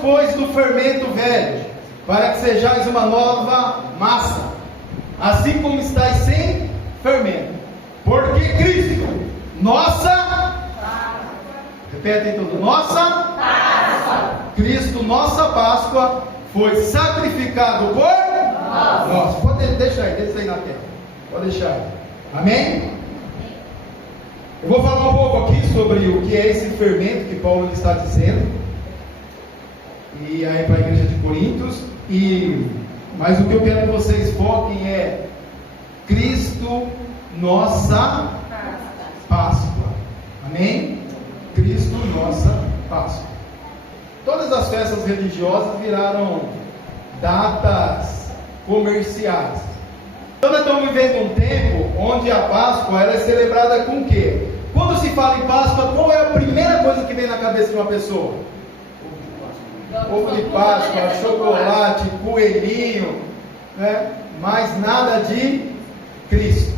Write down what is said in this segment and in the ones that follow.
pois, do fermento velho, para que sejais uma nova massa, assim como estáis sem fermento. Porque Cristo, repetem tudo, Cristo, nossa Páscoa, foi sacrificado por nós. Pode deixar aí na tela. Pode deixar aí. Amém? Eu vou falar um pouco aqui sobre o que é esse fermento que Paulo está dizendo. E aí para a igreja de Coríntios. Mas o que eu quero que vocês foquem é Cristo, nossa Páscoa. Amém? Cristo, nossa Páscoa. Todas as festas religiosas viraram datas comerciais. Então nós estamos vivendo um tempo onde a Páscoa ela é celebrada com o quê? Quando se fala em Páscoa, qual é a primeira coisa que vem na cabeça de uma pessoa? Ovo de Páscoa, chocolate, coelhinho, né? Mas nada de Cristo.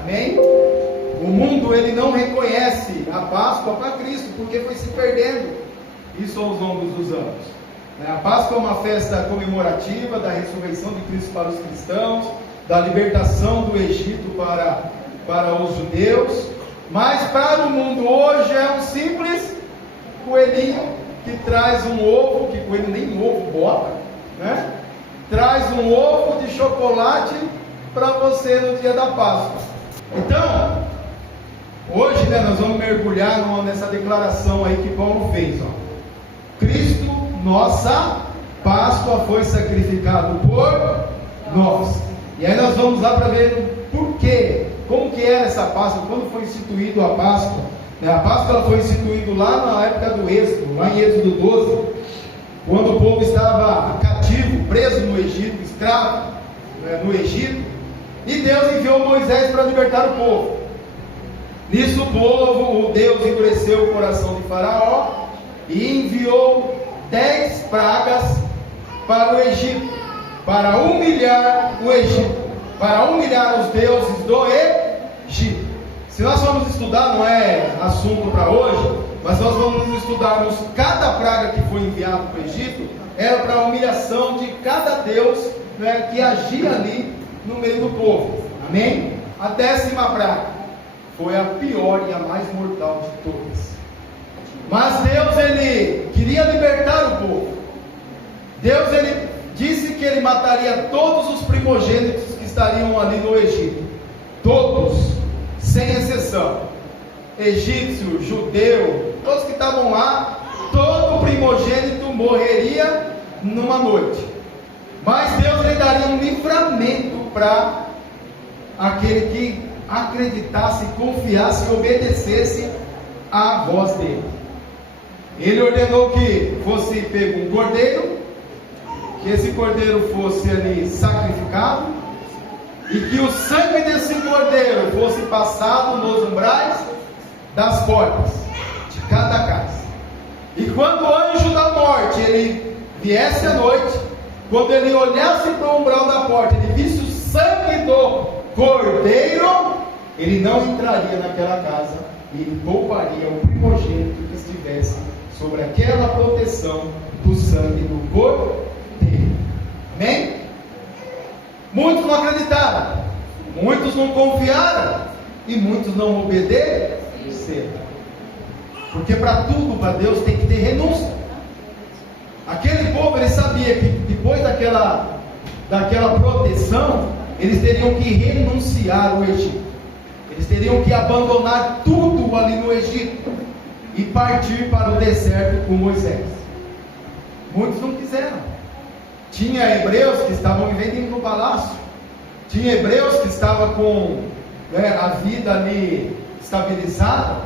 Amém? O mundo ele não reconhece a Páscoa para Cristo, porque foi se perdendo isso aos longos dos anos. A Páscoa é uma festa comemorativa da ressurreição de Cristo para os cristãos, da libertação do Egito para os judeus, mas para o mundo hoje é um simples coelhinho que traz um ovo, que coelho nem ovo bota, né? Traz um ovo de chocolate para você no dia da Páscoa. Então, hoje nós vamos mergulhar nessa declaração aí que Paulo fez, Cristo, nossa Páscoa, foi sacrificado por nós. E aí nós vamos lá para ver por quê, como que era essa Páscoa, quando foi instituído a Páscoa. A Páscoa ela foi instituída lá na época do Êxodo, lá em Êxodo 12, quando o povo estava cativo, preso no Egito, escravo no Egito, e Deus enviou Moisés para libertar o povo. Nisso o Deus endureceu o coração de Faraó e enviou 10 pragas para o Egito, para humilhar o Egito, para humilhar os deuses do Egito. Se nós vamos estudar, não é assunto para hoje, mas nós vamos estudarmos cada praga que foi enviada para o Egito, era para a humilhação de cada deus, né, que agia ali no meio do povo. Amém? A 10ª praga foi a pior e a mais mortal de todas. Mas Deus, ele queria libertar o povo. Deus, ele disse que ele mataria todos os primogênitos que estariam ali no Egito. Todos, sem exceção. Egípcio, judeu, todos que estavam lá, todo primogênito morreria numa noite. Mas Deus lhe daria um livramento para aquele que acreditasse, confiasse e obedecesse à voz dele. Ele ordenou que fosse pego um cordeiro, que esse cordeiro fosse ali sacrificado, e que o sangue desse cordeiro fosse passado nos umbrais das portas de cada casa. E quando o anjo da morte ele viesse à noite, quando ele olhasse para o umbral da porta, ele visse o sangue do cordeiro, ele não entraria naquela casa e ele pouparia o primogênito que estivesse sobre aquela proteção do sangue do cordeiro. Amém? Muitos não acreditaram, muitos não confiaram e muitos não obedeceram. Porque para tudo, para Deus, tem que ter renúncia. Aquele povo, ele sabia que depois daquela proteção, eles teriam que renunciar ao Egito. Eles teriam que abandonar tudo ali no Egito e partir para o deserto com Moisés. Muitos não quiseram. Tinha hebreus que estavam vivendo no palácio. Tinha hebreus que estavam com a vida ali estabilizada,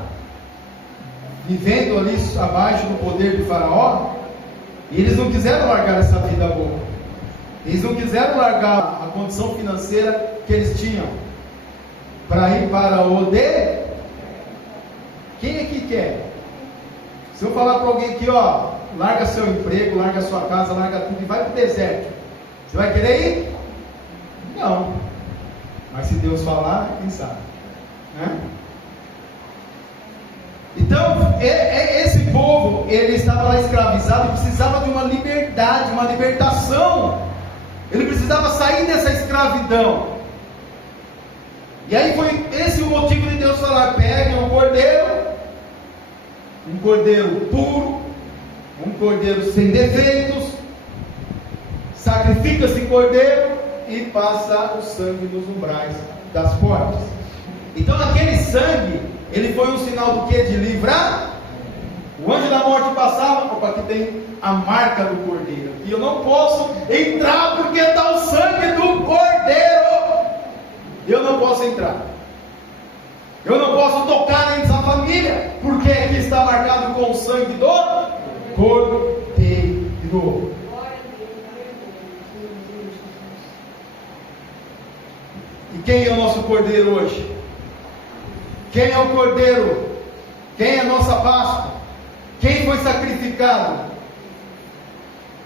vivendo ali abaixo do poder de Faraó. E eles não quiseram largar essa vida boa. Eles não quiseram largar a condição financeira que eles tinham para ir para o de. Quem aqui quer? Se eu falar para alguém aqui, larga seu emprego, larga sua casa, larga tudo e vai para o deserto, você vai querer ir? Não. Mas se Deus falar, quem sabe, né? Então, esse povo, ele estava lá escravizado e precisava de uma liberdade. liberdade, uma libertação. Ele precisava sair dessa escravidão. E aí foi esse o motivo de Deus falar: pegue um cordeiro puro, um cordeiro sem defeitos, sacrifica esse cordeiro e passa o sangue nos umbrais das portas. Então aquele sangue, ele foi um sinal do que? De livrar. O anjo da morte passava, opa, aqui tem a marca do cordeiro, e eu não posso entrar porque está o sangue do cordeiro. Eu não posso entrar. Eu não posso tocar nessa família, porque aqui está marcado com o sangue do cordeiro. E quem é o nosso cordeiro hoje? Quem é o cordeiro? Quem é a nossa Páscoa? Quem foi sacrificado?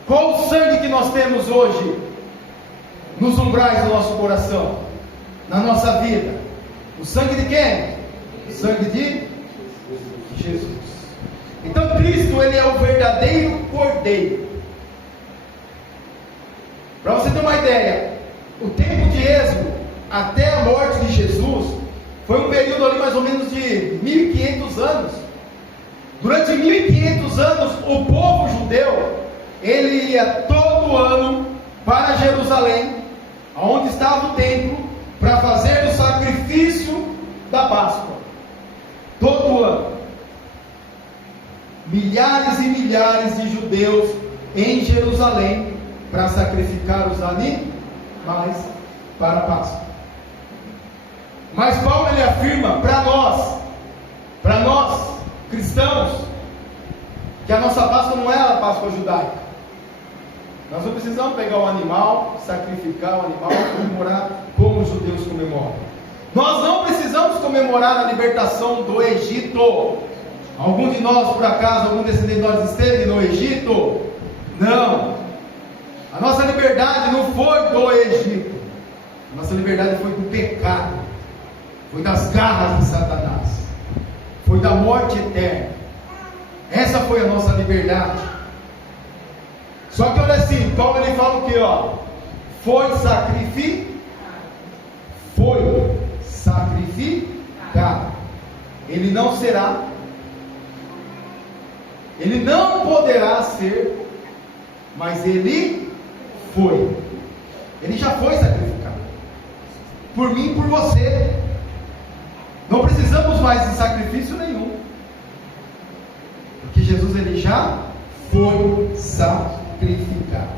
Qual o sangue que nós temos hoje nos umbrais do nosso coração, na nossa vida? O sangue de quem? O sangue de Jesus. Então Cristo, ele é o verdadeiro cordeiro. Para você ter uma ideia, o tempo de Êxodo até a morte de Jesus foi um período ali mais ou menos de 1500 anos. Durante 1500 anos, o povo judeu, ele ia todo ano para Jerusalém, onde estava o templo, para fazer o sacrifício da Páscoa. Todo ano. Milhares e milhares de judeus em Jerusalém para sacrificar os animais para a Páscoa. Mas Paulo, ele afirma para nós cristãos, que a nossa Páscoa não é a Páscoa judaica. Nós não precisamos pegar o animal, sacrificar o animal e comemorar como os judeus comemoram. Nós não precisamos comemorar a libertação do Egito. Algum de nós, por acaso, algum descendente de nós esteve no Egito? Não. A nossa liberdade não foi do Egito. A nossa liberdade foi do pecado. Foi das garras de Satanás. Foi da morte eterna. Essa foi a nossa liberdade. Só que olha assim, Paulo, ele fala o que? Foi sacrificado. Ele não será. Ele não poderá ser, mas ele foi. Ele já foi sacrificado. Por mim e por você. Não precisamos mais de sacrifício nenhum. Porque Jesus, ele já foi sacrificado.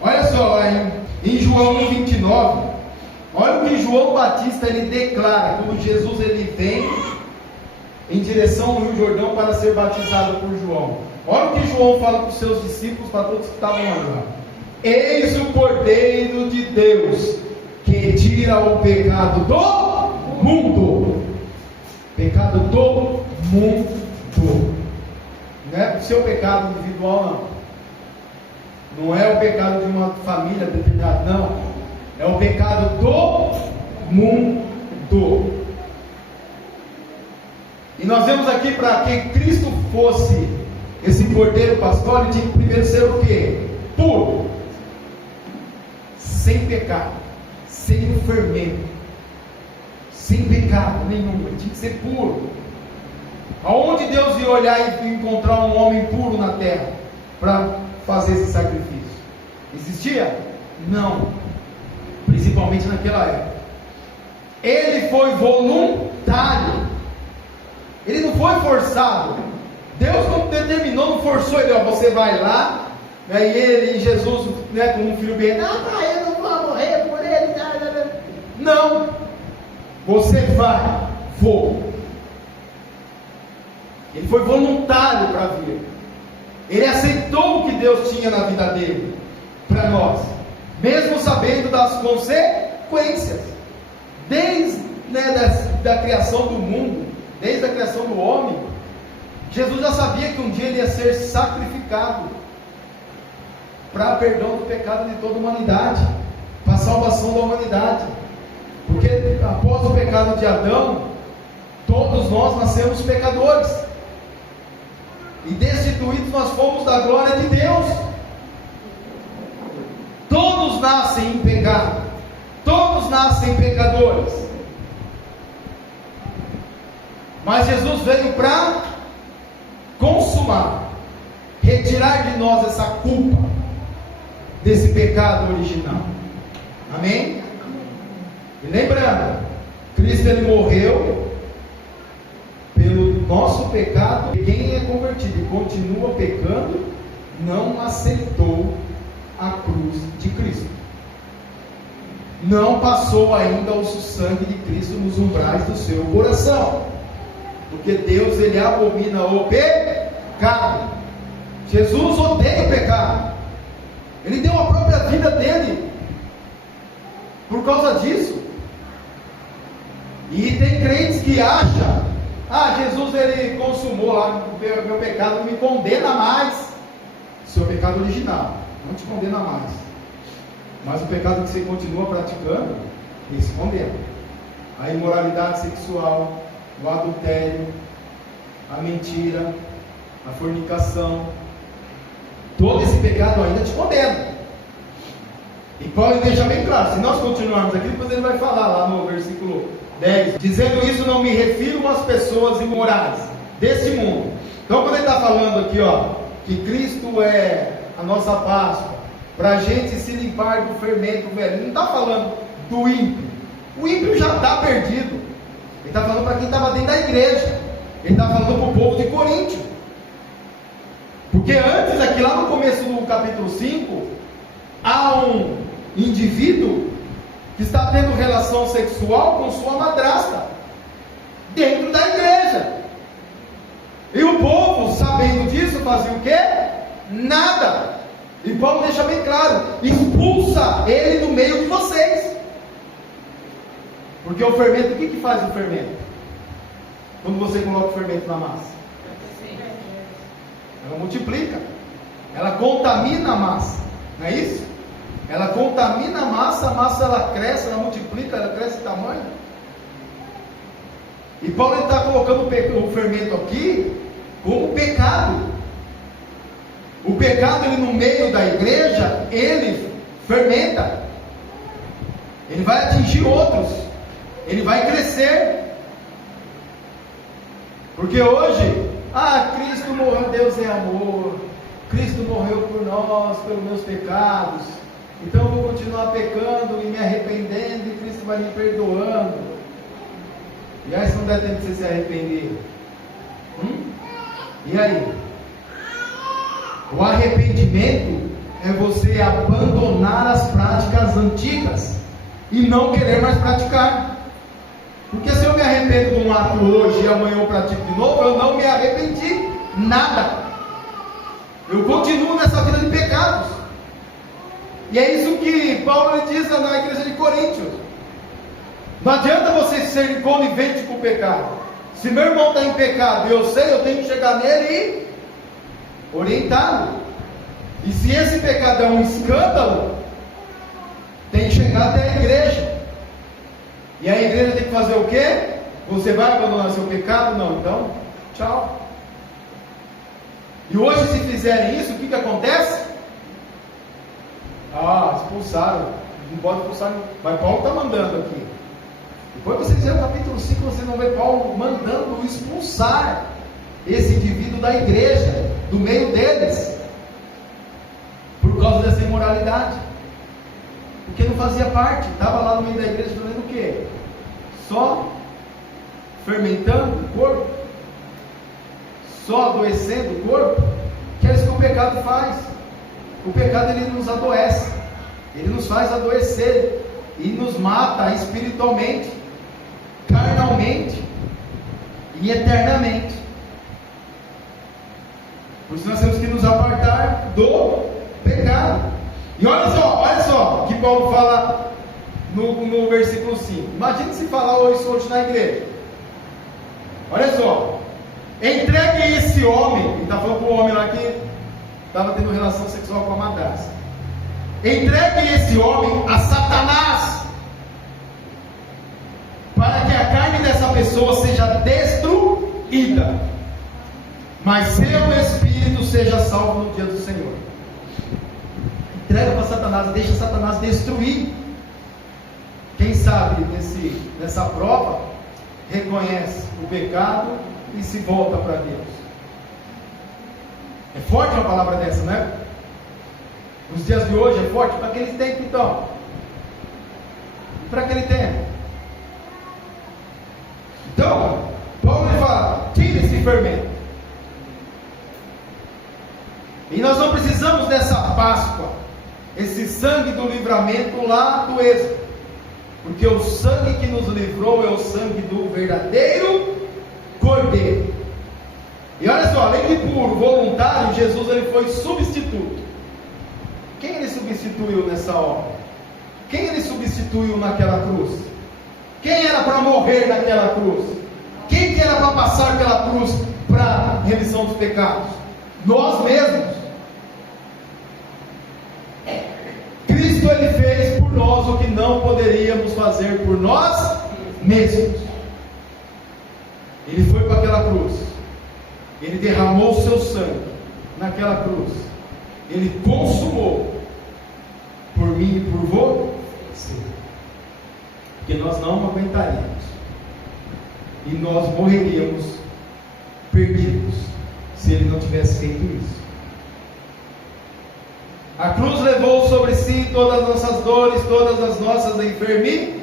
Olha só lá em João 29. Olha o que João Batista, ele declara quando Jesus, ele vem em direção ao Rio Jordão para ser batizado por João. Olha o que João fala para os seus discípulos, para todos que estavam lá. Eis o Cordeiro de Deus, que tira o pecado do mundo. Pecado do mundo. Não é o seu pecado individual, não. Não é o pecado de uma família determinada, não. É o pecado do mundo. E nós vemos aqui, para que Cristo fosse esse cordeiro pastor, ele tinha que primeiro ser o quê? Puro, sem pecado, sem fermento, sem pecado nenhum. Ele tinha que ser puro. Aonde Deus ia olhar e encontrar um homem puro na terra para fazer esse sacrifício? Existia? Não. Principalmente naquela época. Ele foi voluntário. Ele não foi forçado. Deus não determinou, não forçou ele. Você vai lá, né, e ele, Jesus, né, como um filho bem, eu não vou morrer por ele. Não. Você vai, vou. Ele foi voluntário para vir. Ele aceitou o que Deus tinha na vida dele, para nós, mesmo sabendo das consequências. Desde da criação do mundo, desde a criação do homem, Jesus já sabia que um dia ele ia ser sacrificado para perdão do pecado de toda a humanidade, para a salvação da humanidade. Porque após o pecado de Adão, todos nós nascemos pecadores, e destituídos nós fomos da glória de Deus. todos nascem em pecado, todos nascem pecadores. Mas Jesus veio para consumar, retirar de nós essa culpa desse pecado original. Amém? E lembrando, Cristo ele morreu pelo nosso pecado. Quem é convertido e continua pecando não aceitou a cruz de Cristo, não passou ainda o sangue de Cristo nos umbrais do seu coração, porque Deus ele abomina o pecado. Jesus odeia o pecado, ele deu a própria vida dele por causa disso. E tem crentes que acham: Jesus ele consumou lá o meu pecado, não me condena mais. Seu pecado original não te condena mais, mas o pecado que você continua praticando, ele se condena. A imoralidade sexual, o adultério, a mentira, a fornicação, todo esse pecado ainda te condena. E Paulo deixa bem claro, se nós continuarmos aqui, depois ele vai falar lá no versículo 10, dizendo isso, não me refiro às pessoas imorais deste mundo. Então quando ele está falando aqui, que Cristo é a nossa Páscoa, para a gente se limpar do fermento velho, ele não está falando do ímpio. O ímpio já está perdido. Ele está falando para quem estava dentro da igreja, ele está falando para o povo de Coríntio. Porque antes, aqui lá no começo do capítulo 5, há um indivíduo que está tendo relação sexual com sua madrasta dentro da igreja, e o povo, sabendo disso, fazia o quê? Nada. E Paulo deixa bem claro: expulsa ele do meio de vocês. Porque o fermento, o que faz o fermento? Quando você coloca o fermento na massa, ela multiplica, ela contamina a massa, não é isso? Ela contamina a massa ela cresce, ela multiplica, ela cresce de tamanho. E Paulo está colocando o fermento aqui como pecado. O pecado, ele no meio da igreja, ele fermenta, ele vai atingir outros, ele vai crescer. Porque hoje, Cristo morreu, Deus é amor, Cristo morreu por nós, pelos meus pecados, então eu vou continuar pecando e me arrependendo, e Cristo vai me perdoando. E aí, se não der tempo de você se arrepender, e aí? O arrependimento é você abandonar as práticas antigas e não querer mais praticar. Porque se eu me arrependo de um ato hoje e amanhã eu pratico de novo, eu não me arrependi nada, eu continuo nessa vida de pecados. E é isso que Paulo diz na igreja de Coríntios: não adianta você ser conivente com o pecado. Se meu irmão está em pecado e eu sei, eu tenho que chegar nele e orientá-lo. E se esse pecado é um escândalo, tem que chegar até a igreja. E a igreja tem que fazer o quê? Você vai abandonar seu pecado? Não, então, tchau. E hoje, se fizerem isso, o que acontece? Expulsaram. Não pode expulsar. Mas Paulo está mandando aqui. Depois vocês verem o capítulo 5, vocês vão ver Paulo mandando expulsar esse indivíduo da igreja, do meio deles, por causa dessa imoralidade. Porque não fazia parte, estava lá no meio da igreja fazendo o quê? Só fermentando o corpo, só adoecendo o corpo, que é isso que o pecado faz. O pecado, ele nos adoece, ele nos faz adoecer e nos mata espiritualmente, carnalmente e eternamente. Por isso nós temos que nos apartar do pecado. E olha só que Paulo fala no versículo 5. Imagine se falar isso hoje na igreja. Olha só: entregue esse homem, ele está falando para o homem lá que estava tendo relação sexual com a madrasta. Entregue esse homem a Satanás, para que a carne dessa pessoa seja destruída, mas seu espírito seja salvo no dia do Senhor. entrega para Satanás, deixa Satanás destruir. Quem sabe nessa prova reconhece o pecado e se volta para Deus. É forte uma palavra dessa, né? Nos dias de hoje é forte. Para aquele tempo então, para aquele tempo. Então Paulo ele fala: tira esse fermento. E nós não precisamos dessa Páscoa, esse sangue do livramento lá do Êxodo, porque o sangue que nos livrou é o sangue do verdadeiro Cordeiro. E olha só, além de puro, voluntário, Jesus ele foi substituto. Quem ele substituiu nessa obra? Quem ele substituiu naquela cruz? Quem era para morrer naquela cruz? Quem que era para passar pela cruz para remissão dos pecados? Nós mesmos. Cristo ele fez por nós o que não poderíamos fazer por nós mesmos. Ele foi para aquela cruz. Ele derramou o seu sangue naquela cruz. Ele consumou por mim e por você. Porque nós não aguentaríamos. E nós morreríamos perdidos se ele não tivesse feito isso. A cruz levou sobre si todas as nossas dores, todas as nossas enfermidades.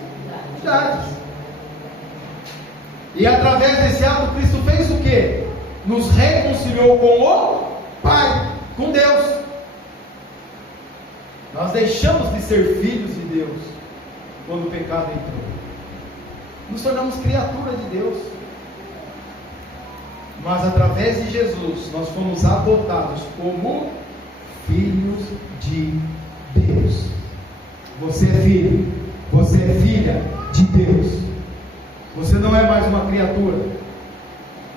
E através desse ato, Cristo fez o quê? Nos reconciliou com o Pai, com Deus. Nós deixamos de ser filhos de Deus quando o pecado entrou. Nos tornamos criatura de Deus. Mas através de Jesus, nós fomos adotados como filhos de Deus. Você é filho, você é filha de Deus. Você não é mais uma criatura.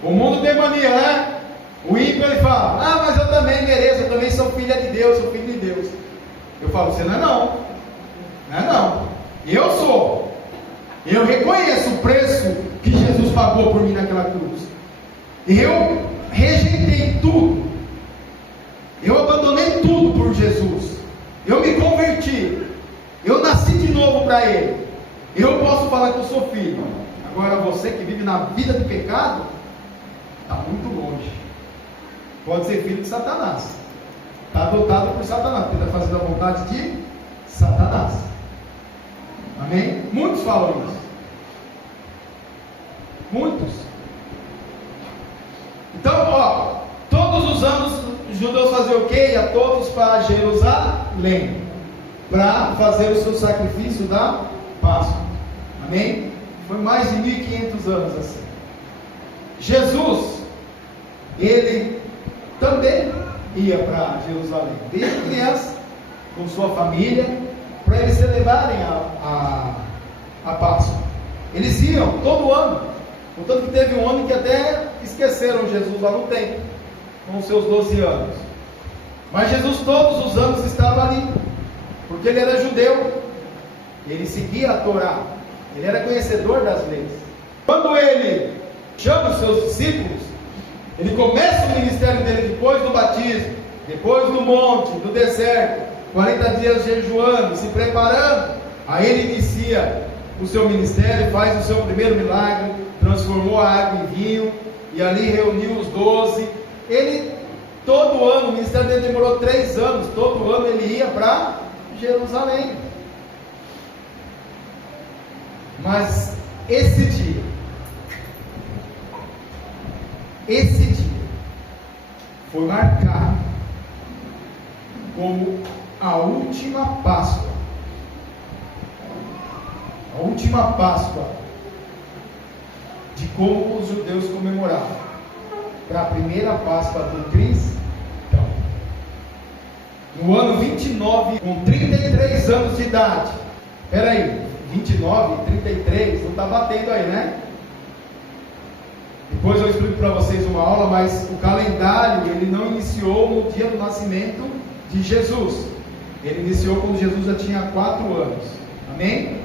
O mundo tem mania, né? O ímpio ele fala: ah, mas eu também mereço, eu também sou filha de Deus, sou filho de Deus. Eu falo: você não é não. Não é não. Eu sou. Eu reconheço o preço que Jesus pagou por mim naquela cruz. Eu rejeitei tudo. Eu abandonei tudo por Jesus. Eu me converti. Eu nasci de novo para Ele. Eu posso falar que eu sou filho. Agora você que vive na vida de pecado, está muito longe. Pode ser filho de Satanás. Está adotado por Satanás, porque está fazendo a vontade de Satanás. Amém? Muitos falam isso. Muitos. Então, ó, todos os anos os judeus faziam o quê? Ia todos para Jerusalém para fazer o seu sacrifício da Páscoa. Amém? Foi mais de 1500 anos assim. Jesus, ele também ia para Jerusalém, desde criança, com sua família, para eles celebrarem a Páscoa. Eles iam todo ano, contanto que teve um ano que até esqueceram Jesus lá no templo, com seus 12 anos. Mas Jesus todos os anos estava ali, porque ele era judeu, ele seguia a Torá, ele era conhecedor das leis. Quando ele chama os seus discípulos, ele começa o ministério dele depois do batismo, depois do monte, do deserto, 40 dias jejuando, se preparando. Aí ele inicia o seu ministério, faz o seu primeiro milagre, transformou a água em vinho, e ali reuniu os 12. Ele, todo ano, o ministério dele demorou 3 anos, todo ano ele ia para Jerusalém. Mas esse dia foi marcado como a última Páscoa. A última Páscoa de como os judeus comemoravam, para a primeira Páscoa do cristão. No ano 29, com 33 anos de idade. Espera aí, 29, 33, não está batendo aí, né? Depois eu explico para vocês uma aula, mas o calendário ele não iniciou no dia do nascimento de Jesus. Ele iniciou quando Jesus já tinha 4 anos. Amém?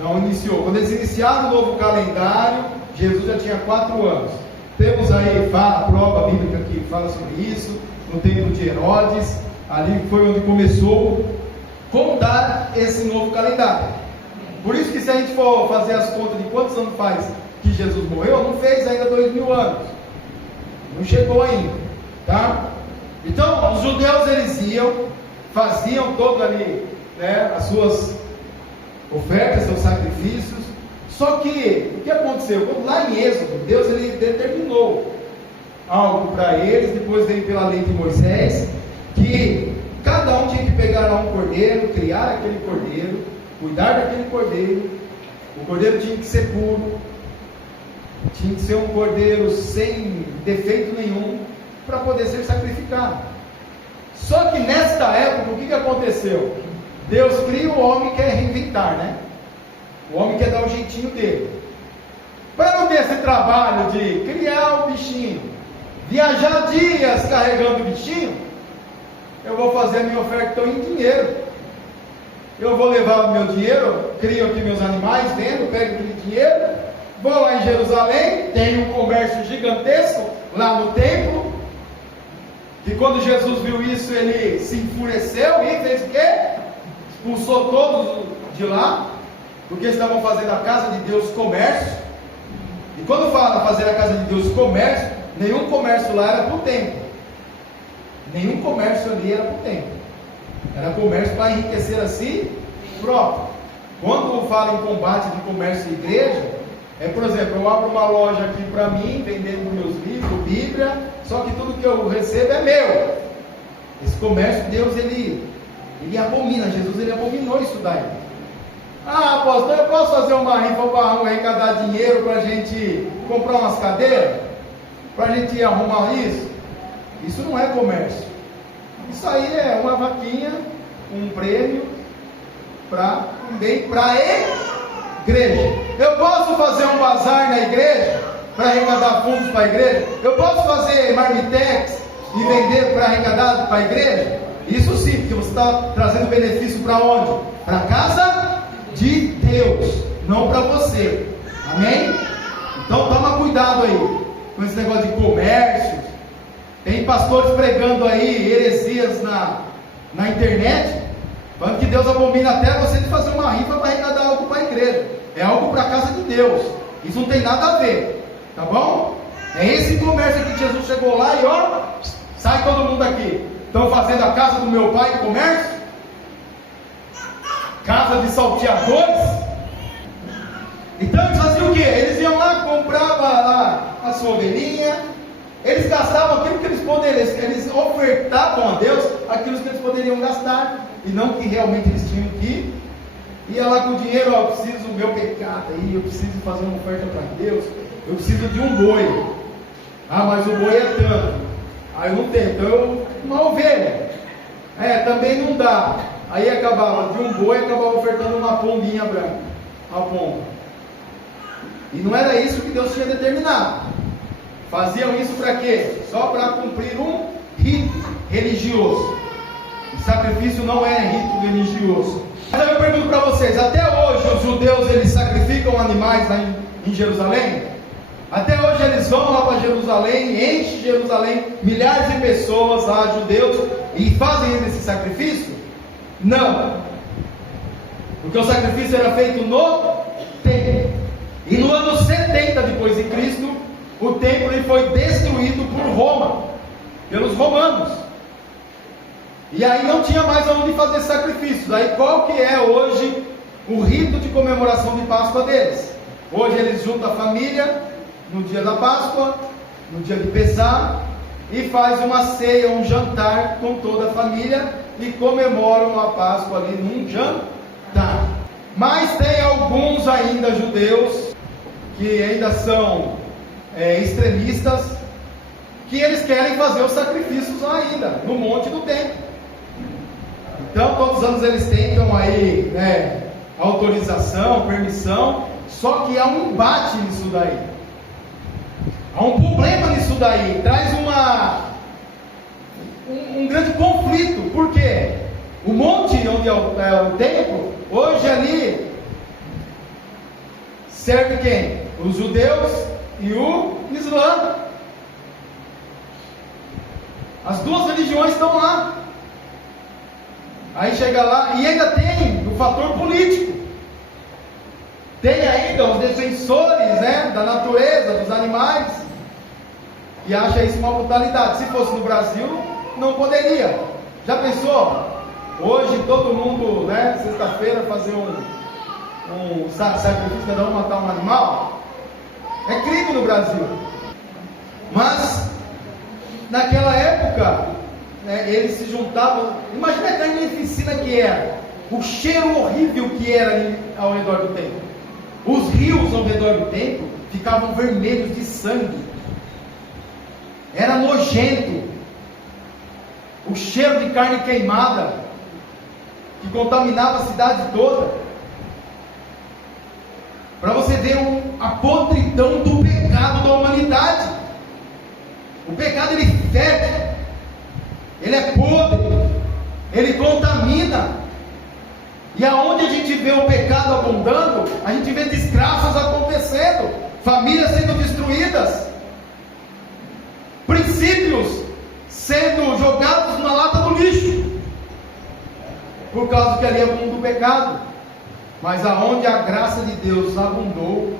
Não iniciou. Quando eles iniciaram o novo calendário, Jesus já tinha 4 anos. Temos aí a prova bíblica que fala sobre isso, no tempo de Herodes. Ali foi onde começou como dar esse novo calendário. Por isso que se a gente for fazer as contas de quantos anos faz que Jesus morreu, não fez ainda 2000 anos. Não chegou ainda, tá? Então, os judeus eles iam, faziam todo ali, né, as suas ofertas, seus sacrifícios. Só que, o que aconteceu? Lá em Êxodo, Deus ele determinou algo para eles, depois veio pela lei de Moisés, que cada um tinha que pegar um cordeiro, criar aquele cordeiro, cuidar daquele cordeiro. O cordeiro tinha que ser puro, tinha que ser um cordeiro sem defeito nenhum, para poder ser sacrificado. Só que nesta época, o que aconteceu? Deus cria, o homem quer reinventar, né? O homem quer dar o jeitinho dele. Para não ter esse trabalho de criar o bichinho, viajar dias carregando o bichinho, eu vou fazer a minha oferta em dinheiro. Eu vou levar o meu dinheiro, crio aqui meus animais, vendo, pego aquele dinheiro, vou lá em Jerusalém, tem um comércio gigantesco lá no templo, que quando Jesus viu isso, ele se enfureceu e fez o quê? Expulsou todos de lá, porque estavam fazendo a casa de Deus comércio. E quando fala fazer a casa de Deus comércio, nenhum comércio lá era para o templo. Nenhum comércio ali era para o templo. Era comércio para enriquecer a si próprio. Quando fala em combate de comércio e igreja, por exemplo, eu abro uma loja aqui para mim, vendendo meus livros, Bíblia, só que tudo que eu recebo é meu. Esse comércio, Deus, ele abomina. Jesus, ele abominou isso daí. Ah, apóstolo, eu posso fazer uma rifa para arrecadar dinheiro para a gente comprar umas cadeiras? Para a gente arrumar isso? Isso não é comércio. Isso aí é uma vaquinha, um prêmio para um bem para a igreja. Eu posso fazer um bazar na igreja para arrecadar fundos para a igreja? Eu posso fazer marmitex e vender para arrecadar para a igreja? Isso sim, porque você está trazendo benefício para onde? Para a casa de Deus, não para você. Amém? Então toma cuidado aí com esse negócio de comércio. Tem pastores pregando aí heresias na internet, falando que Deus abomina até você de fazer uma rifa para arrecadar algo para a igreja. É algo para a casa de Deus. Isso não tem nada a ver, tá bom? É esse comércio que Jesus chegou lá e ó, sai todo mundo aqui. Estão fazendo a casa do meu pai de comércio? Casa de salteadores? Então eles faziam o quê? Eles iam lá, compravam lá a sua ovelhinha, eles gastavam aquilo que eles poderiam, eles ofertavam a Deus aquilo que eles poderiam gastar, e não que realmente eles tinham que ir. Ia lá com o dinheiro, ó, eu preciso do meu pecado aí, eu preciso fazer uma oferta para Deus, eu preciso de um boi. Ah, mas o boi é tanto. Ah, eu não tenho, então uma ovelha. Também não dá. Aí acabava de um boi, acabava ofertando uma pombinha branca, uma pomba. E não era isso que Deus tinha determinado. Faziam isso para quê? Só para cumprir um rito religioso. O sacrifício não é rito religioso. Mas eu pergunto para vocês, até hoje os judeus eles sacrificam animais lá em Jerusalém? Até hoje eles vão lá para Jerusalém, enchem Jerusalém, milhares de pessoas lá, judeus, e fazem esse sacrifício? Não, porque o sacrifício era feito no templo, e no ano 70 depois de Cristo, o templo ele foi destruído por Roma, pelos romanos, e aí não tinha mais onde fazer sacrifícios. Aí qual que é hoje o rito de comemoração de Páscoa deles? Hoje eles juntam a família no dia da Páscoa, no dia de Pessah, e faz uma ceia, um jantar com toda a família, e comemoram a Páscoa ali num jantar. Mas tem alguns ainda judeus que ainda são extremistas, que eles querem fazer os sacrifícios ainda no monte do templo. Então todos os anos eles tentam aí autorização, permissão, só que há um embate nisso daí, há um problema nisso daí, traz um grande conflito. Por quê? O monte onde é o templo, hoje ali serve quem? Os judeus e o Islã. As duas religiões estão lá. Aí chega lá, e ainda tem o fator político. Tem ainda os defensores, né, da natureza, dos animais, que acham isso uma brutalidade. Se fosse no Brasil, não poderia. Já pensou? Hoje todo mundo, né, sexta-feira, fazer um sacrifício, cada um matar um animal? É crime no Brasil. Mas, naquela época, né, eles se juntavam. Imagina a carnificina que era, o cheiro horrível que era ali ao redor do templo. Os rios ao redor do templo ficavam vermelhos de sangue, era nojento, o cheiro de carne queimada que contaminava a cidade toda. Para você ver a podridão do pecado da humanidade. O pecado, ele fede, ele é podre, ele contamina. E aonde a gente vê o pecado abundando, a gente vê desgraças acontecendo, famílias sendo destruídas, princípios sendo jogados na lata do lixo, por causa que ali abunda o pecado. Mas aonde a graça de Deus abundou,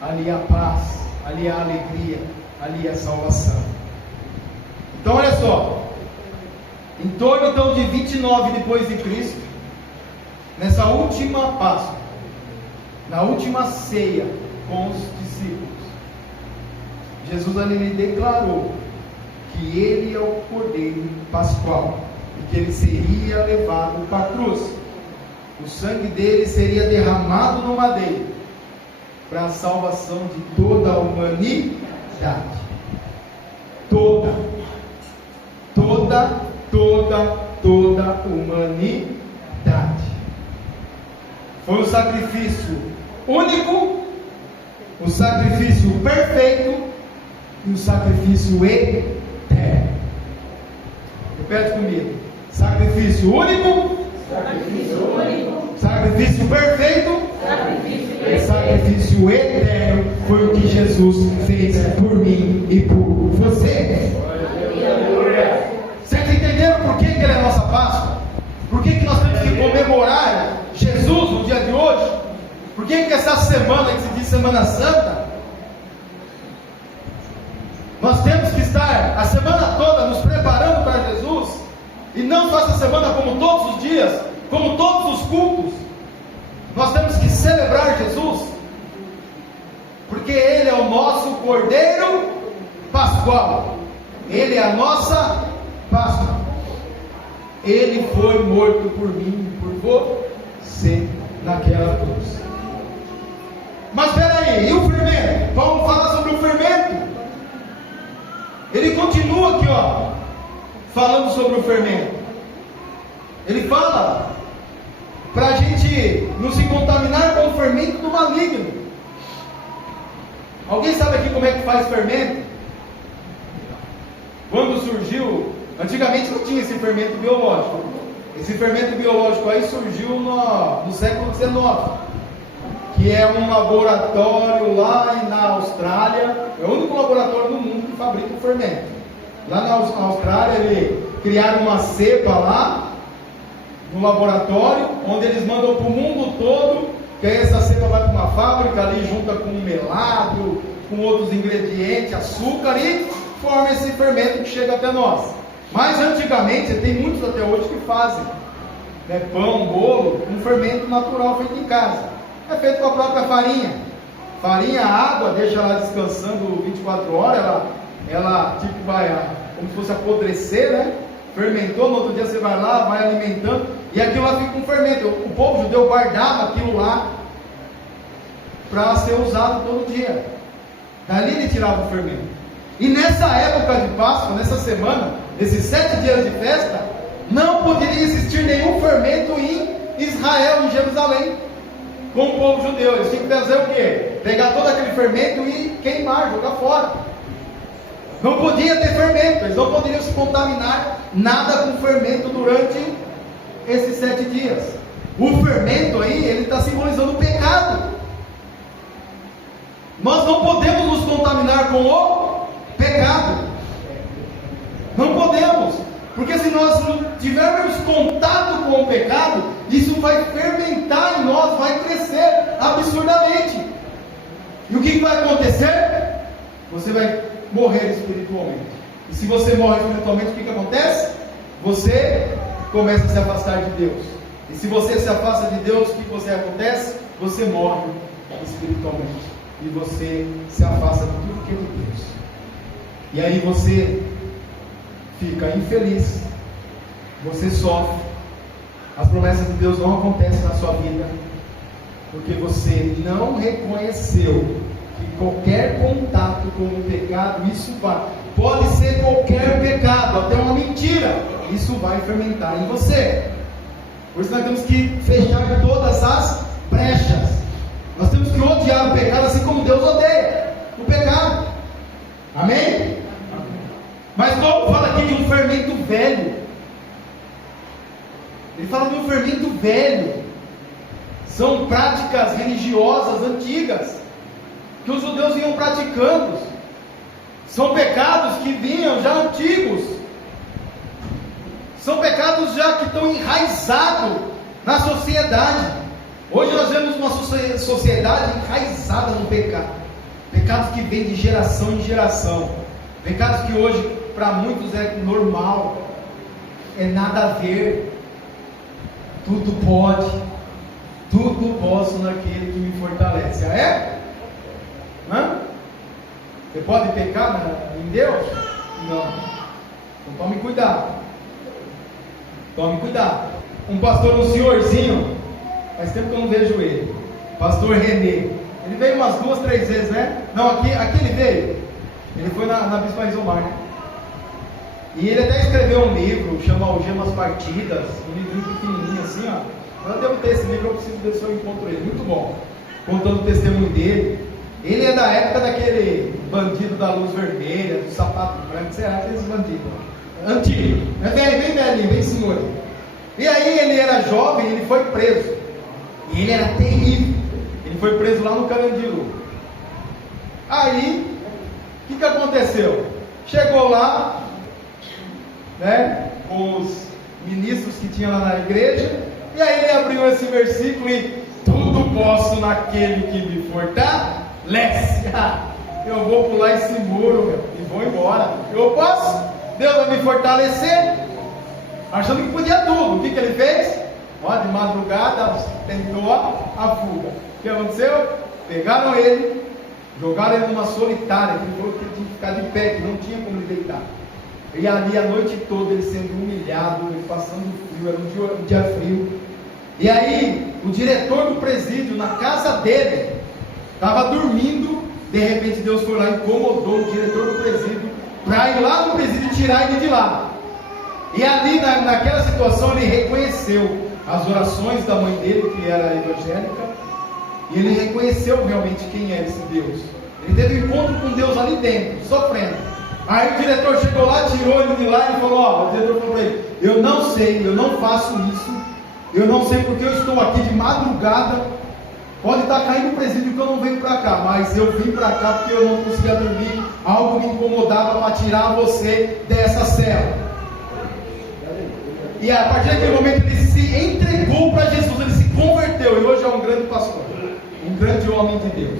ali a paz, ali a alegria, ali a salvação. Então olha só, em torno então de 29 depois de Cristo, nessa última Páscoa, na última ceia com os discípulos, Jesus ali lhe declarou que ele é o Cordeiro Pascual e que ele seria levado para a cruz. O sangue dele seria derramado no madeiro para a salvação de toda a humanidade. Toda humanidade. Foi um sacrifício único, um sacrifício perfeito e um sacrifício eterno. Repete comigo: sacrifício único, sacrifício perfeito, sacrifício eterno. Foi o que Jesus fez por mim e por você. Vocês entenderam por que ele é a nossa Páscoa? Por que nós temos que comemorar Jesus no dia de hoje? Por que essa semana que se diz Semana Santa, nós temos que estar a semana toda nos preparando para Jesus, e não só essa semana, como todos os dias, como todos os cultos, nós temos que celebrar Jesus, porque Ele é o nosso Cordeiro Pascual, Ele é a nossa Páscoa. Ele foi morto por mim e por você naquela cruz. Mas espera aí, e o fermento? Vamos falar sobre o fermento. Ele continua aqui, ó, falando sobre o fermento. Ele fala para a gente não se contaminar com o fermento do maligno. Alguém sabe aqui como é que faz fermento? Quando surgiu, antigamente não tinha esse fermento biológico. Esse fermento biológico aí surgiu no século XIX, que é um laboratório lá na Austrália. É o único laboratório no mundo que fabrica o fermento. Lá na Austrália, eles criaram uma cepa lá no laboratório, onde eles mandam para o mundo todo, que aí essa cepa vai para uma fábrica ali, junta com melado, com outros ingredientes, açúcar, e forma esse fermento que chega até nós. Mas antigamente, tem muitos até hoje que fazem, né, pão, bolo, um fermento natural feito em casa. É feito com a própria farinha. Farinha, água, deixa ela descansando 24 horas, ela tipo vai, como se fosse apodrecer, né? Fermentou, no outro dia você vai lá, vai alimentando, e aquilo lá fica com fermento. O povo judeu guardava aquilo lá para ser usado todo dia. Dali ele tirava o fermento. E nessa época de Páscoa, nessa semana, nesses 7 dias de festa, não poderia existir nenhum fermento em Israel, em Jerusalém, com o povo judeu. Eles tinham que fazer o quê? Pegar todo aquele fermento e queimar, jogar fora. Não podia ter fermento, eles não poderiam se contaminar nada com fermento durante esses 7 dias. O fermento aí, ele está simbolizando o pecado. Nós não podemos nos contaminar com o pecado. Não podemos. Porque se nós não tivermos contato com o pecado, isso vai fermentar em nós, vai crescer absurdamente. E o que vai acontecer? Você vai morrer espiritualmente. E se você morre espiritualmente, o que acontece? Você começa a se afastar de Deus. E se você se afasta de Deus, o que você acontece? Você morre espiritualmente. E você se afasta de tudo que é de Deus. E aí você fica infeliz, você sofre, as promessas de Deus não acontecem na sua vida, porque você não reconheceu que qualquer contato com o pecado, isso vai, pode ser qualquer pecado, até uma mentira, isso vai fermentar em você. Por isso nós temos que fechar todas as brechas, nós temos que odiar o pecado assim como Deus odeia o pecado, amém? Mas Paulo fala aqui de um fermento velho. Ele fala de um fermento velho. São práticas religiosas antigas que os judeus vinham praticando. São pecados que vinham já antigos. São pecados já que estão enraizados na sociedade. Hoje nós vemos uma sociedade enraizada no pecado. Pecados que vêm de geração em geração. Pecados que hoje para muitos é normal, é nada a ver, tudo pode, tudo posso naquele que me fortalece. Ah, é? Hã? Você pode pecar em Deus? Não. Então tome cuidado. Tome cuidado. Um pastor, um senhorzinho, faz tempo que eu não vejo ele, pastor Renê. Ele veio umas 2, 3 vezes, né? Não, aqui ele veio. Ele foi na Bispa Isomar, né? E ele até escreveu um livro, chama Algemas Partidas, um livro pequenininho assim, ó. Eu devo ter esse livro, eu preciso ver se eu encontro ele, muito bom, contando o testemunho dele. Ele é da época daquele bandido da luz vermelha, do sapato branco, sei lá, aqueles bandidos antigo, é bem velhinho, bem senhor. E aí ele era jovem, ele foi preso, e ele era terrível, ele foi preso lá no Carandiru. Aí, o que aconteceu? Chegou lá, né, os ministros que tinham lá na igreja, e aí ele abriu esse versículo e tudo posso naquele que me fortalece. Eu vou pular esse muro, meu, e vou embora. Eu posso? Deus vai me fortalecer? Achando que podia tudo. O que ele fez? Ó, de madrugada tentou a fuga. O que aconteceu? Pegaram ele, jogaram ele numa solitária, que ele falou que ele tinha que ficar de pé, que não tinha como ele deitar. E ali a noite toda ele sendo humilhado, ele passando frio, era um dia frio. E aí o diretor do presídio, na casa dele, estava dormindo. De repente Deus foi lá e incomodou o diretor do presídio para ir lá no presídio e tirar ele de lá. E ali naquela situação ele reconheceu as orações da mãe dele, que era evangélica, e ele reconheceu realmente quem era esse Deus. Ele teve um encontro com Deus ali dentro, sofrendo. Aí o diretor chegou lá, tirou ele de lá e falou, ó, o diretor falou para ele, eu não sei, eu não faço isso, eu não sei porque eu estou aqui de madrugada, pode estar caindo o presídio que eu não venho para cá, mas eu vim para cá porque eu não conseguia dormir, algo me incomodava para tirar você dessa cela. E a partir daquele momento ele se entregou para Jesus, ele se converteu e hoje é um grande pastor, um grande homem de Deus.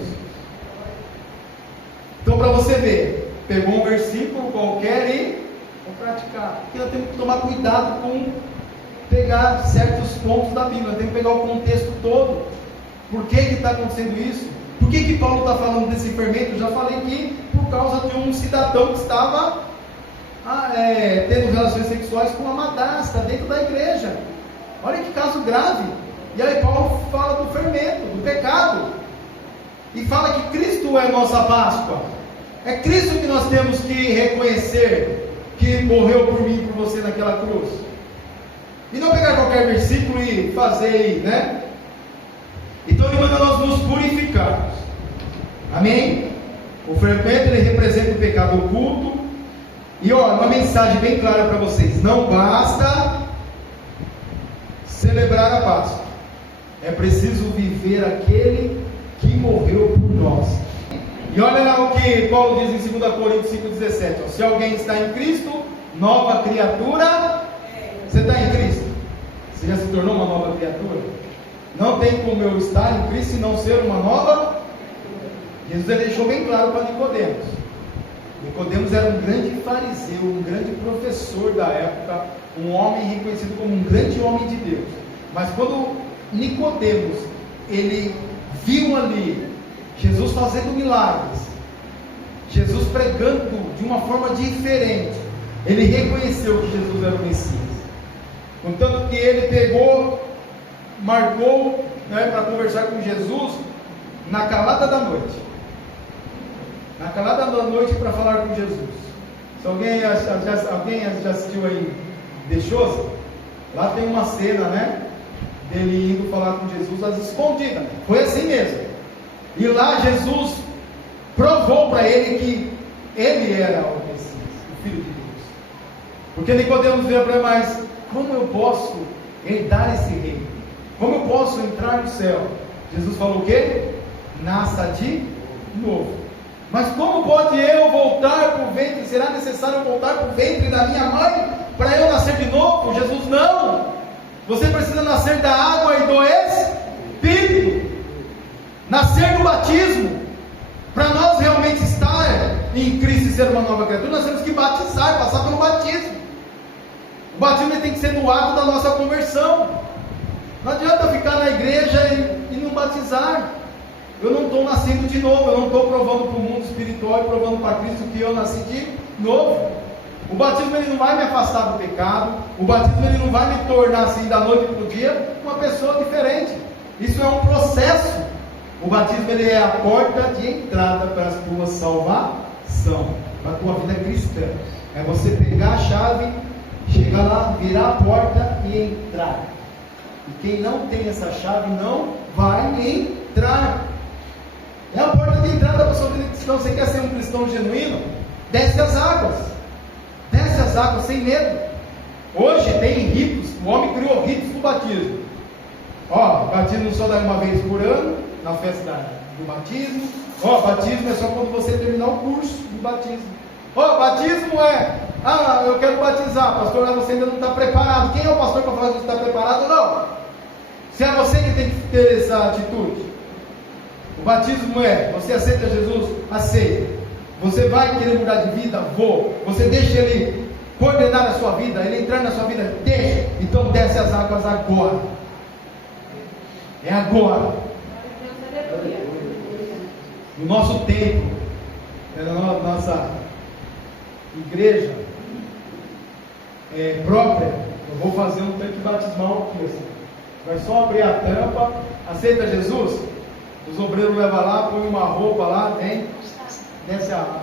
Então, para você ver, pegou um versículo qualquer e vou praticar. Porque nós temos que tomar cuidado com pegar certos pontos da Bíblia, nós temos que pegar o contexto todo. Por que está acontecendo isso? Por que Paulo está falando desse fermento? Eu já falei que por causa de um cidadão que estava tendo relações sexuais com uma madrasta dentro da igreja. Olha que caso grave. E aí Paulo fala do fermento, do pecado, e fala que Cristo é a nossa Páscoa. É Cristo que nós temos que reconhecer, que morreu por mim e por você naquela cruz. E não pegar qualquer versículo e fazer, né? Então ele manda nós nos purificarmos. Amém? O fermento ele representa o pecado oculto. E olha, uma mensagem bem clara para vocês: não basta celebrar a Páscoa, é preciso viver aquele que morreu por nós. E olha lá o que Paulo diz em 2 Coríntios 5,17: se alguém está em Cristo, nova criatura está em Cristo? Você já se tornou uma nova criatura? Não tem como eu estar em Cristo e não ser uma nova. Jesus deixou bem claro para Nicodemos. Nicodemos era um grande fariseu, um grande professor da época, um homem reconhecido como um grande homem de Deus. Mas quando Nicodemos, ele viu ali Jesus fazendo milagres, Jesus pregando de uma forma diferente, ele reconheceu que Jesus era o Messias. Contanto que ele pegou, marcou, para conversar com Jesus na calada da noite. Na calada da noite para falar com Jesus. Se alguém já assistiu aí Deixou-se? Lá tem uma cena, dele indo falar com Jesus às escondidas. Foi assim mesmo. E lá Jesus provou para ele que ele era o Messias, o Filho de Deus. Porque Nicodemos veio para ele, mas como eu posso herdar esse reino? Como eu posso entrar no céu? Jesus falou o quê? Nasça de novo. Mas como pode eu voltar para o ventre? Será necessário eu voltar para o ventre da minha mãe para eu nascer de novo? Jesus, não. Você precisa nascer da água e do Espírito. Nascer do batismo. Para nós realmente estar em Cristo e ser uma nova criatura, nós temos que batizar, passar pelo batismo. O batismo tem que ser no ato da nossa conversão. Não adianta ficar na igreja e não batizar. Eu não estou nascendo de novo, eu não estou provando para o mundo espiritual e provando para Cristo que eu nasci de novo. O batismo ele não vai me afastar do pecado, o batismo ele não vai me tornar assim da noite para o dia uma pessoa diferente. Isso é um processo. O batismo ele é a porta de entrada para a tua salvação, para a tua vida cristã. É você pegar a chave, chegar lá, virar a porta e entrar. E quem não tem essa chave não vai entrar. É a porta de entrada para a sua vida cristã. Você quer ser um cristão genuíno? Desce as águas. Desce as águas sem medo. Hoje tem ritos. O homem criou ritos do batismo. Batismo só dá uma vez por ano, na festa do batismo. Batismo é só quando você terminar o curso do batismo. Batismo é, eu quero batizar, pastor, você ainda não está preparado. Quem é o pastor para falar que você está preparado? Não. Se é você que tem que ter essa atitude. O batismo é, você aceita Jesus? Aceita. Você vai querer mudar de vida? Vou. Você deixa Ele coordenar a sua vida, Ele entrar na sua vida? Deixa. Então desce as águas agora. É agora. No nosso templo, na nossa igreja própria, eu vou fazer um tanque batismal aqui assim. Vai só abrir a tampa. Aceita Jesus? Os obreiros levam lá, põem uma roupa lá, desce a água.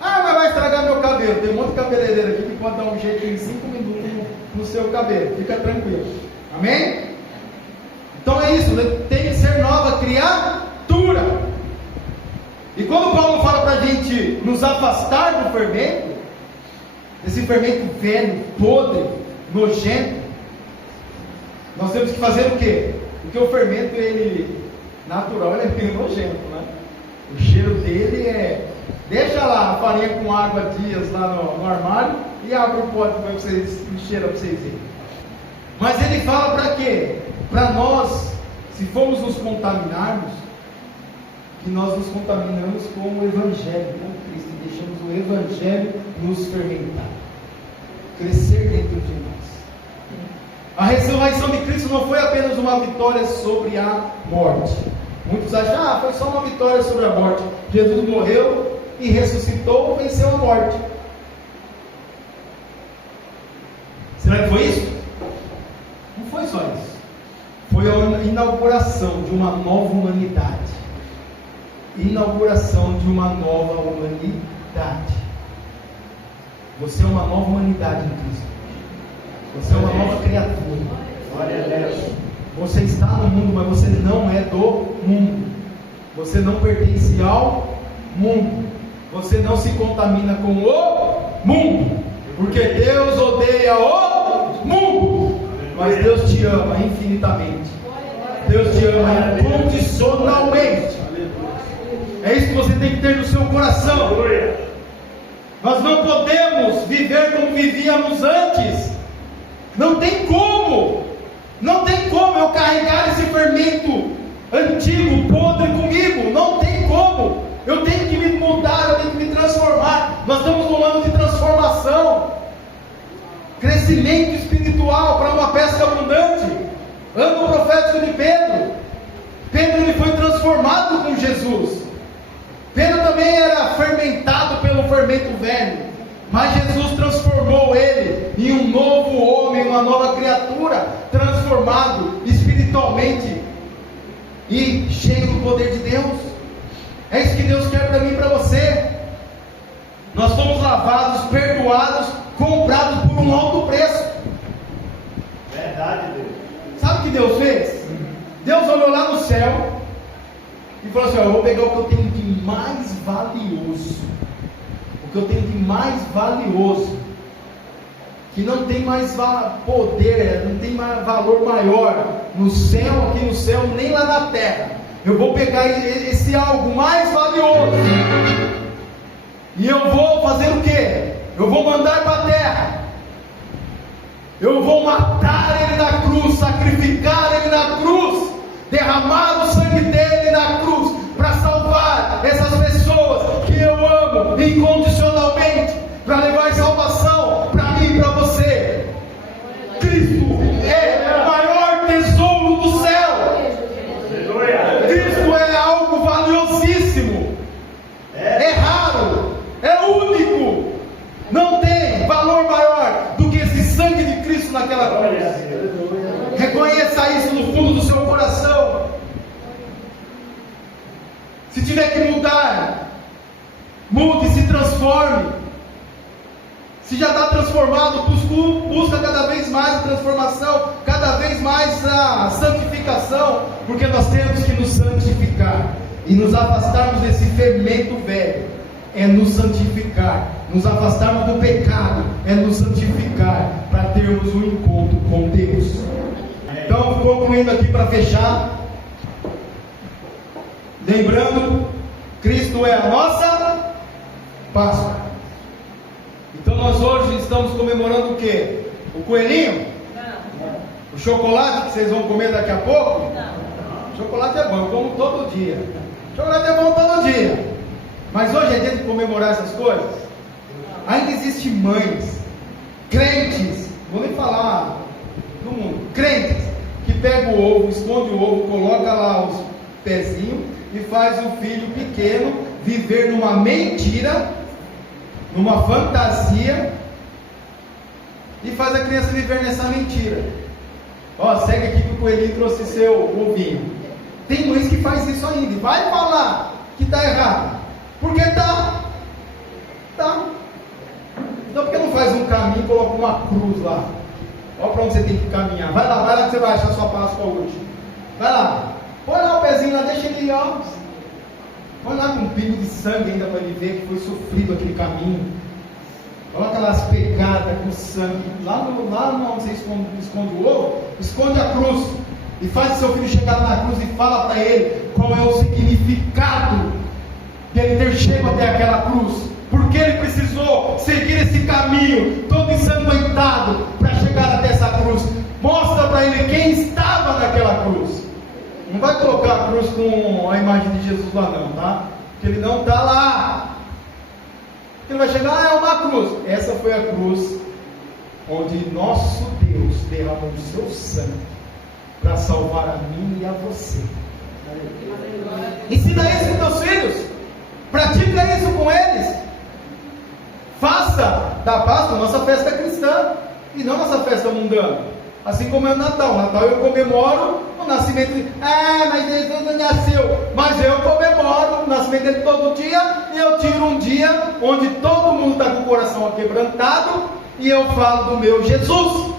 Mas vai estragar meu cabelo. Tem um monte de cabeleireiro aqui que pode dar um jeito em 5 minutos no seu cabelo. Fica tranquilo. Amém? Então é isso, tem que ser nova criatura. E quando Paulo fala para a gente nos afastar do fermento, esse fermento velho, podre, nojento, nós temos que fazer o quê? Porque o fermento, ele natural, ele é meio nojento, O cheiro dele é... Deixa lá a farinha com água dias lá no armário e abre o pote para vocês, o cheiro para vocês verem. Mas ele fala para quê? Para nós, se formos nos contaminarmos, que nós nos contaminamos com o Evangelho, com Cristo, e deixamos o Evangelho nos fermentar, crescer dentro de nós. A ressurreição de Cristo não foi apenas uma vitória sobre a morte. Muitos acham, foi só uma vitória sobre a morte. Jesus morreu e ressuscitou, venceu a morte. Será que foi isso? Não foi só isso. Foi a inauguração de uma nova humanidade. Inauguração de uma nova humanidade. Você é uma nova humanidade em Cristo. Você é uma nova criatura. Glória a Deus. Você está no mundo, mas você não é do mundo. Você não pertence ao mundo. Você não se contamina com o mundo. Porque Deus odeia o mundo. Mas Deus te ama infinitamente. Deus te ama incondicionalmente. É isso que você tem que ter no seu coração. Nós não podemos viver como vivíamos antes. Não tem como eu carregar esse fermento antigo, podre comigo. Não tem como. Eu tenho que me mudar, eu tenho que me transformar. Nós estamos num ano de transformação, crescimento espiritual para uma pesca abundante. Ano profético de Pedro. Pedro ele foi transformado com Jesus. Pedro também era fermentado pelo fermento velho, mas Jesus transformou ele em um novo homem, uma nova criatura, transformado espiritualmente e cheio do poder de Deus. É isso que Deus quer para mim e para você. Nós fomos lavados, perdoados, comprados por um alto preço. Verdade, Deus. Sabe o que Deus fez? Deus olhou lá no céu e falou assim: eu vou pegar o que eu tenho de mais valioso, o que eu tenho de mais valioso, que não tem mais poder, não tem mais valor maior no céu, aqui no céu, nem lá na terra. Eu vou pegar esse algo mais valioso e eu vou fazer o quê? Eu vou mandar para a terra. Eu vou matar ele na cruz, sacrificar ele na cruz, derramar o sangue dele na cruz, para salvar essas pessoas que eu amo incondicionalmente, para levar salvação para mim e para você. Cristo é o maior tesouro do céu. Cristo é algo valiosíssimo, é raro, é único. Não tem valor maior do que esse sangue de Cristo naquela cruz. Reconheça isso no fundo do seu coração. Se tiver que mudar, mude, se transforme. Se já está transformado, busca cada vez mais a transformação, cada vez mais a santificação, porque nós temos que nos santificar e nos afastarmos desse fermento velho. É nos santificar, nos afastarmos do pecado, é nos santificar para termos um encontro com Deus. Então, concluindo aqui para fechar, lembrando, Cristo é a nossa Páscoa. Então nós hoje estamos comemorando o quê? O coelhinho? Não. O chocolate que vocês vão comer daqui a pouco? Não. Chocolate é bom, eu como todo dia. Chocolate é bom todo dia. Mas hoje é dia de comemorar essas coisas? Ainda existem mães, crentes, vou nem falar no mundo, crentes, que pegam o ovo, esconde o ovo, coloca lá os pezinhos e faz o filho pequeno viver numa mentira, numa fantasia, e faz a criança viver nessa mentira. Ó, segue aqui que o coelhinho trouxe seu ovinho. Tem mães que faz isso ainda, e vai falar que está errado. Porque tá. Então por que não faz um caminho e coloca uma cruz lá? Olha para onde você tem que caminhar. Vai lá que você vai achar sua Páscoa hoje. Vai lá. Põe lá o pezinho lá, deixa ele, ó. Põe lá com um pingo de sangue ainda para ele ver que foi sofrido aquele caminho. Coloca lá as pegadas com sangue. Lá onde você esconde o ovo, esconde a cruz. E faz o seu filho chegar lá na cruz e fala para ele qual é o significado dele ter chegado até aquela cruz, porque ele precisou seguir esse caminho todo ensanguentado para chegar até essa cruz. Mostra para ele quem estava naquela cruz. Não vai colocar a cruz com a imagem de Jesus lá não, tá? Porque ele não está lá. Ele vai chegar, é uma cruz. Essa foi a cruz onde nosso Deus derramou o seu sangue para salvar a mim e a você. Ensina isso com teus filhos. Pratica isso com eles. Faça da Páscoa nossa festa cristã e não nossa festa mundana. Assim como é o Natal. Natal eu comemoro o nascimento de... mas Jesus não nasceu. Mas eu comemoro o nascimento dele todo dia. E eu tiro um dia onde todo mundo está com o coração aquebrantado. E eu falo do meu Jesus,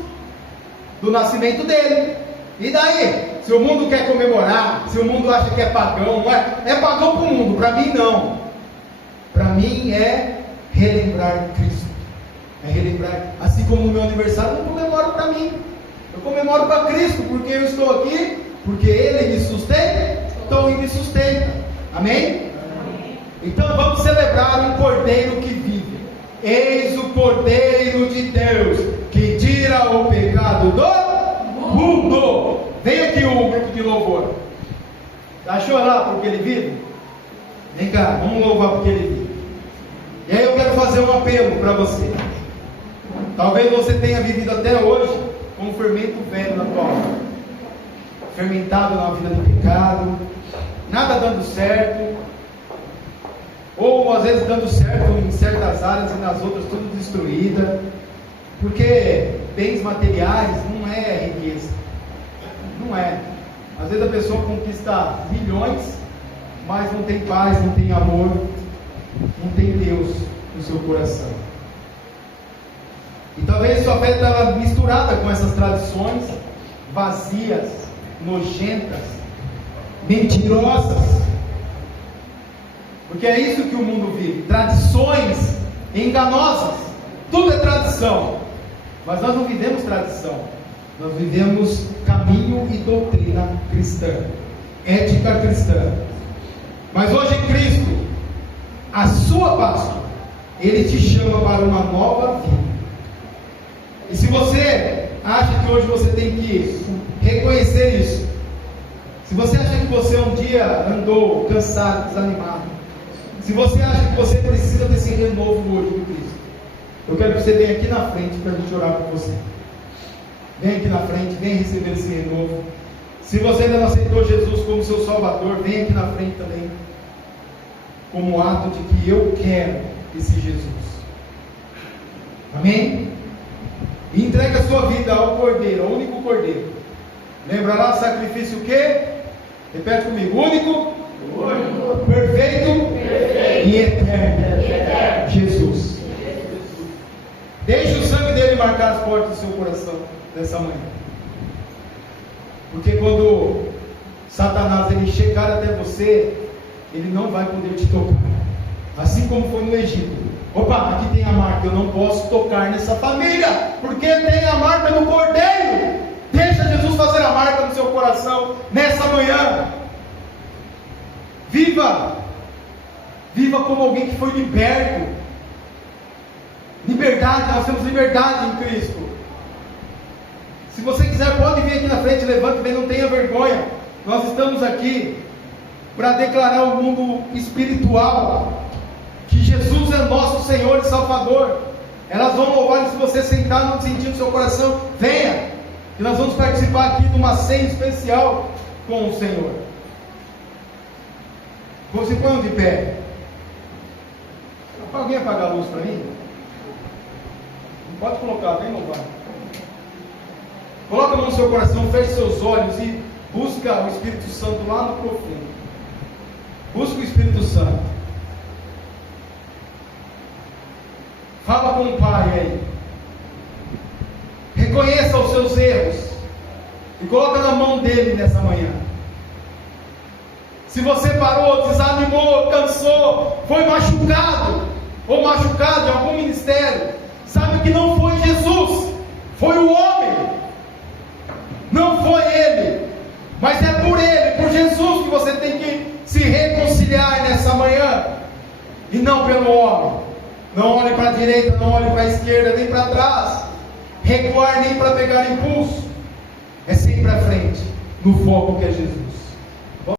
do nascimento dele. E daí? Se o mundo quer comemorar, se o mundo acha que é pagão, não é? É pagão para o mundo, para mim não. Para mim é relembrar Cristo. É relembrar, assim como no meu aniversário eu não comemoro para mim. Eu comemoro para Cristo, porque eu estou aqui, porque Ele me sustenta, então Ele me sustenta. Amém? Então vamos celebrar um Cordeiro que vive. Eis o Cordeiro de Deus, que tira o pecado de louvor. Está chorando porque ele vive? Vem cá, vamos louvar porque ele vive. E aí eu quero fazer um apelo para você. Talvez você tenha vivido até hoje com um fermento velho na tua alma, fermentado na vida do pecado, nada dando certo, ou às vezes dando certo em certas áreas e nas outras tudo destruída, porque bens materiais não é riqueza, não é. Às vezes a pessoa conquista milhões, mas não tem paz, não tem amor, não tem Deus no seu coração. E talvez sua fé está misturada com essas tradições vazias, nojentas, mentirosas. Porque é isso que o mundo vive, tradições enganosas. Tudo é tradição, mas nós não vivemos tradição, nós vivemos caminho e doutrina cristã, ética cristã. Mas hoje Cristo, a sua Páscoa, Ele te chama para uma nova vida. E se você acha que hoje você tem que reconhecer isso, se você acha que você um dia andou cansado, desanimado, se você acha que você precisa desse renovo hoje em Cristo, eu quero que você venha aqui na frente para a gente orar por você. Vem aqui na frente, vem receber esse renovo. Se você ainda não aceitou Jesus como seu Salvador, vem aqui na frente também, como ato de que eu quero esse Jesus. Amém? E entrega a sua vida ao Cordeiro, ao único Cordeiro. Lembrará o sacrifício o quê? Repete comigo: único, perfeito e eterno. Jesus. Deixe o sangue dele marcar as portas do seu coração nessa manhã. Porque quando Satanás ele chegar até você, ele não vai poder te tocar. Assim como foi no Egito. Opa, aqui tem a marca, eu não posso tocar nessa família, porque tem a marca do Cordeiro. Deixa Jesus fazer a marca no seu coração nessa manhã. Viva como alguém que foi liberto. Liberdade, nós temos liberdade em Cristo. Se você quiser, pode vir aqui na frente, levante, vem, não tenha vergonha. Nós estamos aqui para declarar ao mundo espiritual que Jesus é nosso Senhor e Salvador. Elas vão louvar, e se você sentar, não sentir no seu coração, venha, e nós vamos participar aqui de uma ceia especial com o Senhor. Você põe de pé. Alguém apagar a luz para mim? Não pode colocar, vem louvar. Coloca a mão no seu coração, feche seus olhos e busca o Espírito Santo lá no profundo. Busca o Espírito Santo. Fala com o Pai aí. Reconheça os seus erros e coloca na mão dele nessa manhã. Se você parou, desanimou, cansou, foi machucado ou machucado em algum ministério, sabe que não foi Jesus, foi o homem. Não foi ele, mas é por ele, por Jesus que você tem que se reconciliar nessa manhã, e não pelo homem. Não olhe para a direita, não olhe para a esquerda, nem para trás, recuar nem para pegar impulso, é sempre à frente, no foco que é Jesus.